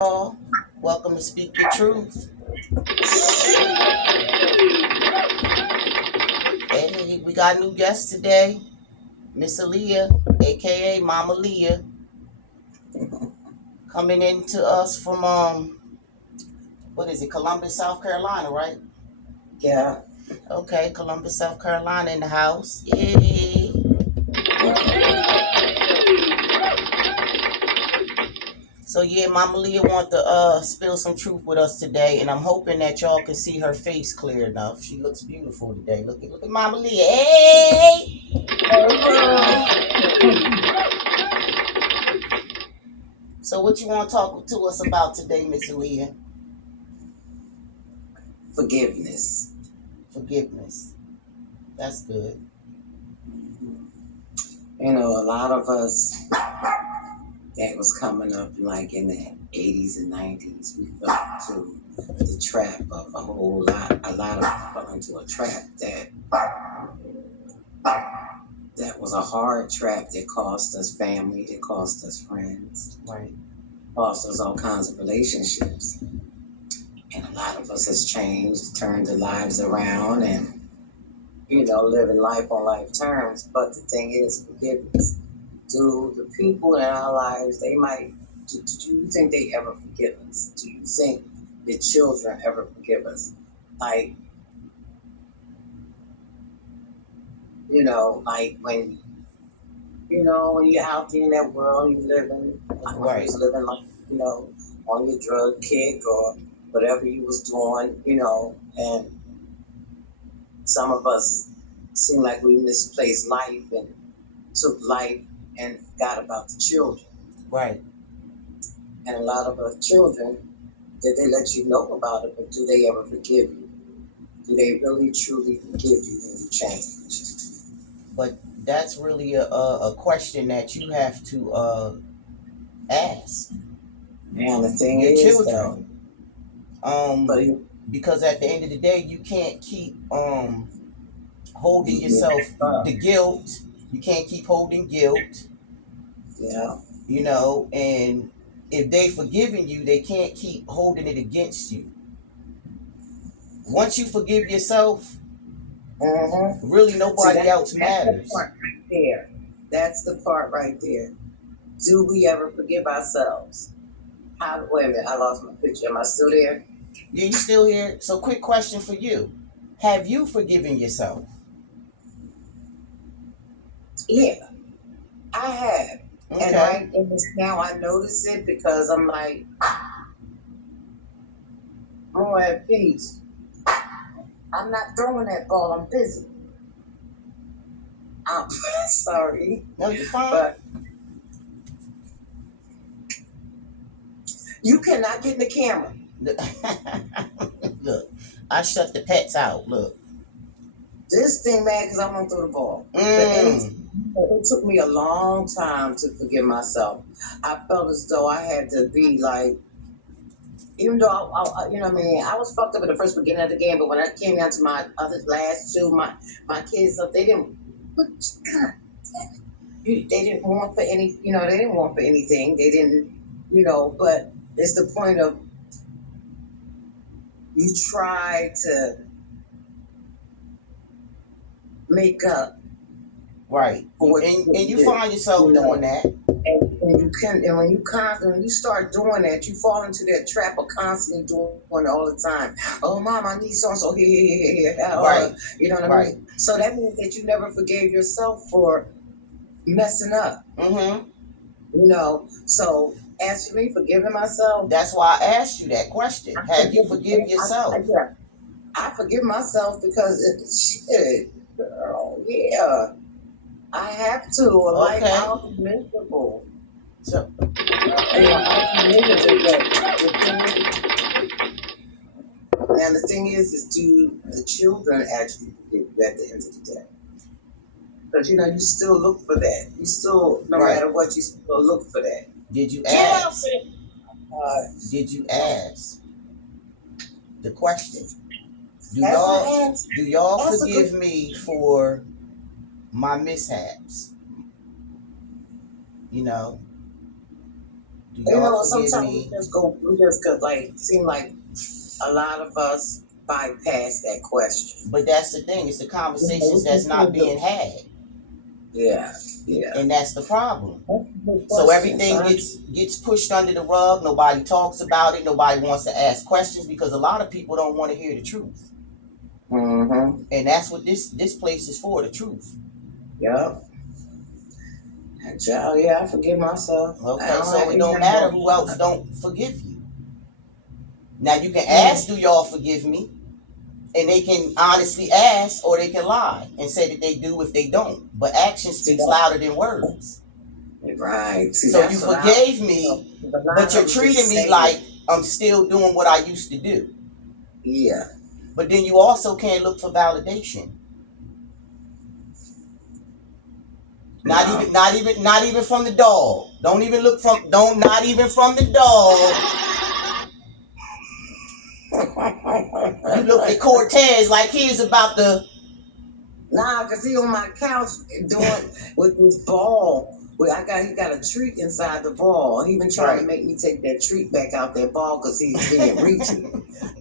All. Welcome to Speak Your Truth. Hey, we got a new guest today, Miss Alia, aka Mama Leah, coming into us from what is it, Columbus, South Carolina, right? Yeah. Okay, Columbus, South Carolina in the house. Yay. So yeah, Mama Leah want to spill some truth with us today, and I'm hoping that y'all can see her face clear enough. She looks beautiful today. Look at Mama Leah. Hey. So what you want to talk to us about today, Miss Leah? Forgiveness. Forgiveness. That's good. A lot of us that was coming up like in the 80s and 90s, we fell into the trap of a lot of fell into a trap that was a hard trap that cost us family, that cost us friends, Right. cost us all kinds of relationships. And a lot of us has changed, turned their lives around and, living life on life terms. But the thing is forgiveness. Do the people in our lives, do you think they ever forgive us? Do you think the children ever forgive us? Like, like when you're out there in that world, you living, like when you Right. was living like, on your drug kick or whatever you was doing, and some of us seem like we misplaced life and took life and forgot about the children. Right. And a lot of our children, did they let you know about it, but do they ever forgive you? Do they really truly forgive you when you change? But that's really a question that you have to ask And the thing your is, though, children. but Because at the end of the day, you can't keep holding beating yourself it up. the guilt. You can't keep holding guilt. Yeah. And if they forgiven you, they can't keep holding it against you. Once you forgive yourself, Mm-hmm. really See, nobody else that's the matters. part right there. That's the part right there. Do we ever forgive ourselves? Wait a minute, I lost my picture. Am I still there? Yeah, you still here? So, quick question for you: have you forgiven yourself? Yeah, I have. And Okay. right in this now, I notice it because I'm like more at peace. I'm not throwing that ball. I'm busy. I'm sorry, No, you're fine. but you cannot get in the camera. Look, I shut the pets out. Look. This thing mad because I won't throw the ball. But Mm. it took me a long time to forgive myself. I felt as though I had to be like, even though I was fucked up at the first beginning of the game, but when I came down to my other last two, my kids, they didn't. God, they didn't want for any, they didn't want for anything. They didn't, but it's the point of you try to make up Right. for what And you you did, find yourself doing that. and you can, and when you start doing that, you fall into that trap of constantly doing it all the time. Oh, mom, I need so and so here. Right. You know what I Right. mean? So that means that you never forgave yourself for messing up. Mm-hmm. So as for me, forgiving myself, That's why I asked you that question. I Have you forgive. forgive yourself? Yeah, I forgive myself because shit, girl, yeah, I have to, or life Okay. I'll be miserable. So I'll be miserable. But the thing is do the children actually forgive you at the end of the day? Because you still look for that. You still, no right. matter what, you still look for that. Did you Get out ask? there. Did you ask the question? Do As y'all I asked, do y'all that's a good. forgive me for my mishaps? You know, Do You y'all know, forgive sometimes me? we just could like seem like a lot of us bypass that question. But that's the thing. It's the You know, conversations we that's just not feel being had, yeah, yeah. and that's the problem. That's a good So question, everything son. gets pushed under the rug. Nobody talks about it. Nobody wants to ask questions because a lot of people don't want to hear the truth. Mm-hmm. And that's what this place is for, the truth. Yep. Child, yeah, I forgive myself. I Okay, don't so have, it you don't matter who else know, don't forgive you. Now you can yeah, ask, do y'all forgive me? And they can honestly ask or they can lie and say that they do if they don't. But action see speaks that, louder than words. right. See, So you that's what I, forgave you know, me, 'cause a lot but you're of them treating just me say it. like I'm still doing what I used to do. Yeah. But then you also can't look for validation. No. Not even from the dog. Don't even look from don't not even from the dog. You looked at Cortez like he is about to. Nah, cause he on my couch doing with this ball. Well, he got a treat inside the ball. He been trying to Right. make me take that treat back out that ball because he's being reachy.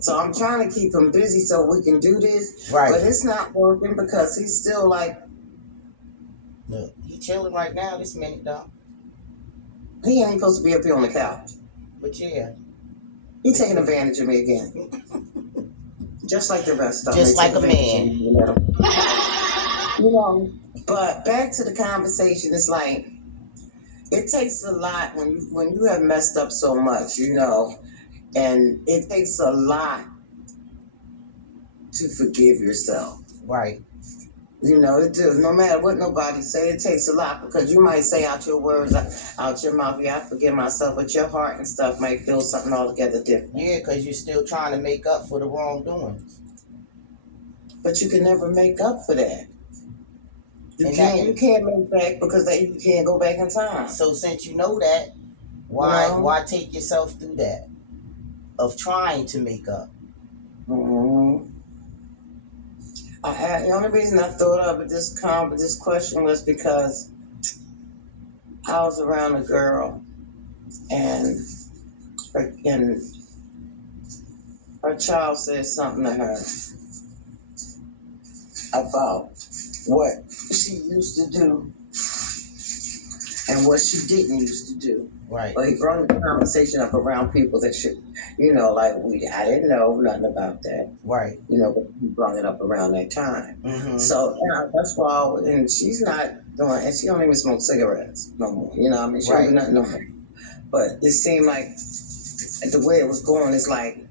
So I'm trying to keep him busy so we can do this, Right. but it's not working because he's still like Look, he chilling right now this minute, dog. he ain't supposed to be up here on the couch. But yeah. He's taking advantage of me again, just like the rest of them. They Just take like a advantage of man. me. You know. But back to the conversation, it's like it takes a lot when you have messed up so much, you know, and it takes a lot to forgive yourself. Right. You know, it does. No matter what nobody say, it takes a lot because you might say out your words, out your mouth, yeah, I forgive myself, but your heart and stuff might feel something altogether different. Yeah, because you're still trying to make up for the wrongdoings. But you can never make up for that. You And can't. that You can't make back because you can't go back in time. so since you know that, You know. why take yourself through that of trying to make up? Mm-hmm. The only reason I thought of this question was because I was around a girl and and her child said something to her about what she used to do and what she didn't used to do. Right. But he brought the conversation up around people that should, you know, like I didn't know nothing about that. Right. You know, but he brought it up around that time. Mm-hmm. So that's why, and she's not doing, and she don't even smoke cigarettes no more. You know what I mean? She don't do nothing no more. But it seemed like the way it was going, it's like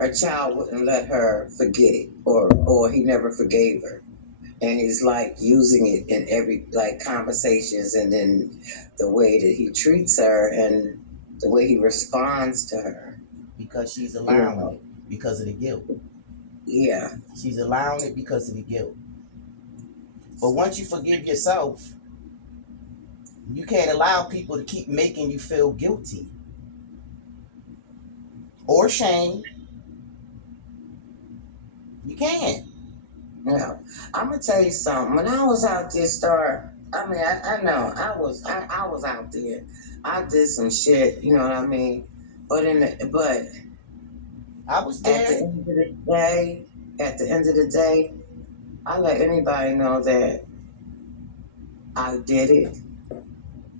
her child wouldn't let her forget it, or he never forgave her, and he's like using it in every like conversations, and then the way that he treats her and the way he responds to her because she's allowing it because of the guilt. Yeah, she's allowing it because of the guilt. But once you forgive yourself, you can't allow people to keep making you feel guilty or shame. You can't. Yeah, I'm gonna tell you something. When I was out there, I know I was out there. I did some shit, you know what I mean. But I was there. At the end of the day, I let anybody know that I did it.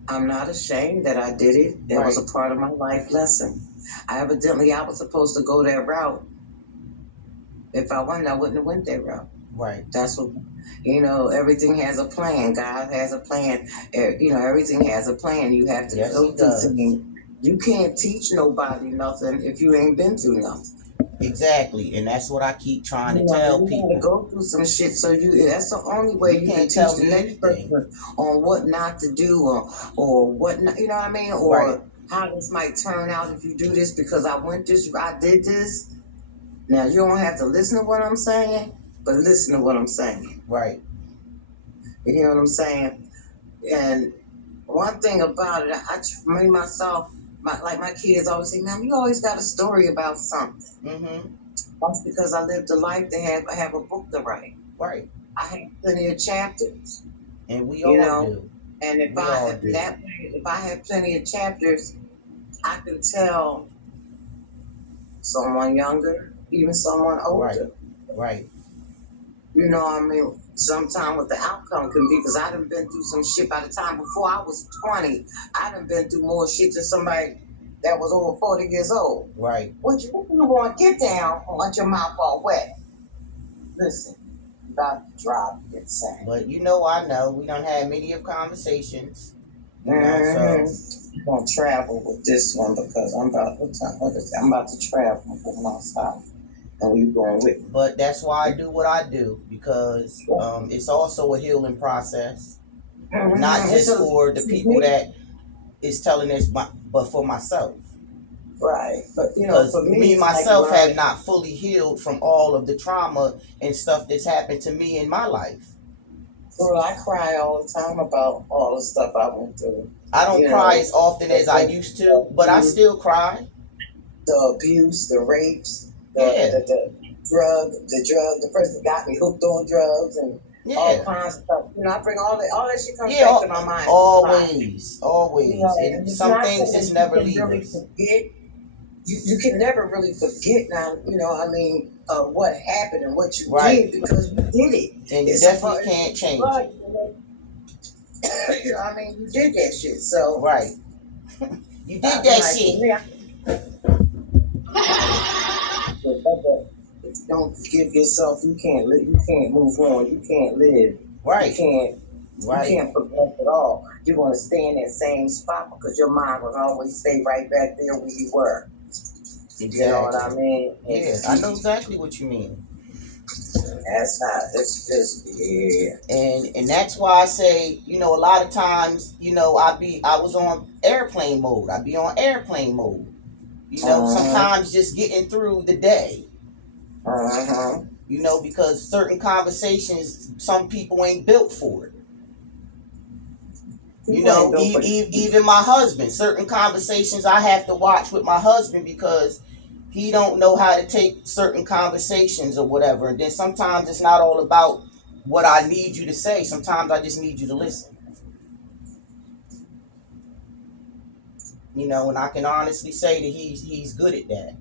I'm not ashamed that I did it. It was a part of my life lesson. I was supposed to go that route. If I wasn't, I wouldn't have went that route. Right. That's what, you know, everything has a plan. God has a plan. You know, everything has a plan. You have to go through things. You can't teach nobody nothing if you ain't been through nothing. Exactly, and that's what I keep trying to tell people. You gotta go through some shit, so that's the only way you can teach the next person on what not to do or what not, you know what I mean, or how this might turn out if you do this because I did this. Now you don't have to listen to what I'm saying, but listen to what I'm saying. Right. You hear what I'm saying? And one thing about it, I made myself, like my kids always say, "Man, you always got a story about something." Mm-hmm. That's because I lived a life to have a book to write. Right. I have plenty of chapters. And we all do. And if I had plenty of chapters, I can tell someone younger, even someone older. Right. You know what I mean? Sometimes what the outcome can be, because I done been through some shit by the time before I was 20. I done been through more shit than somebody that was over 40 years old. Right. What you want to get down and let your mouth all wet? Listen, you about to drop it, saying. But I know we done had many of conversations. So I'm gonna travel with this one because I'm about to travel. I'm going outside. And we going with me. But that's why I do what I do, because it's also a healing process, not just for the people that is telling this, but for myself. Right, but because for me myself have not fully healed from all of the trauma and stuff that's happened to me in my life. Well, I cry all the time about all the stuff I went through. I don't cry as often as I used to, but I still cry. The abuse, the rapes, the the person that got me hooked on drugs and all kinds of stuff. I bring all that shit comes back to my mind. Always. And some things just never leave us. You can never really forget now, what happened and what you did, because you did it. And you definitely can't change it. You did that shit, so. Right. You did that shit. If you don't forgive yourself, you can't live. You can't move on. You can't live. Right. You can't progress at all. You're going to stay in that same spot because your mind will always stay right back there where you were. Exactly. You know what I mean? Yeah, I know exactly what you mean. That's not. It's just And that's why I say, a lot of times, I was on airplane mode. I be on airplane mode. Sometimes just getting through the day. Because certain conversations, some people ain't built for it. Even my husband, certain conversations I have to watch with my husband because he don't know how to take certain conversations or whatever. And then sometimes it's not all about what I need you to say. Sometimes I just need you to listen. And I can honestly say that he's good at that.